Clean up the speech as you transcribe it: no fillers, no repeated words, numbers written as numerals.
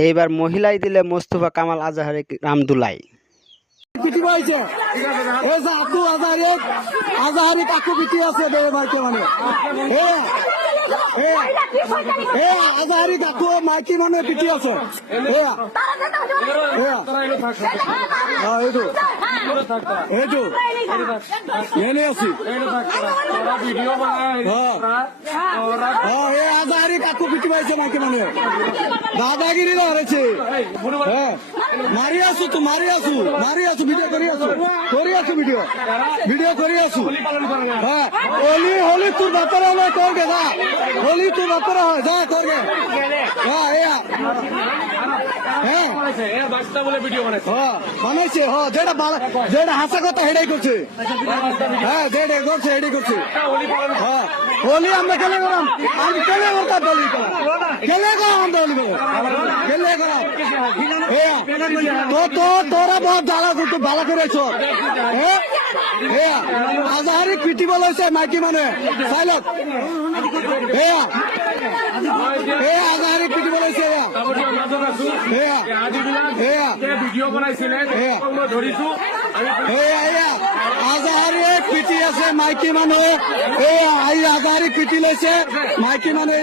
এইবার মহিলাই দিলে মোস্তফা কামাল আজাহারে রামদুলাই। পিটি পাইছে এই যে আব্দুল আজাহারি কাকু পিটি আছে দেবে মাইকে মানে আজাহারি কাকু মাইকি মানে পিটি আছে এইটো এনে আছি আজাহারি কাকু পিটি পাইছে মাইকি মানে দাদাগিরি ধরেছে মারি আছো তো মারি আছো ভিডিও করি আছো ভিডিও করি আছো হ্যাঁ হোলি তোর ব্যাপারে হয় করবে না হোলি তোর ব্যাপারে হয় যা করবে বানাইছে যেটা হাসা কথা হেডাই করছে হ্যাঁ যেটা করছে হেডাই করছে হ্যাঁ হোলি আমরা খেলে গেলাম আমি খেলে করতাম হোলি খেলে গেলাম হোলি খেলে গেলাম তোরা বহুত জ্বালা করতো ভালো করেছ আজাহারি পিটি বলেছে মাইকি মানে সাইলত আজাহারি পিটি বলেছে আজাহারি পিটি আছে মাইকি মানুহ আজাহারি পিটি লৈছে মাইকি মানুহ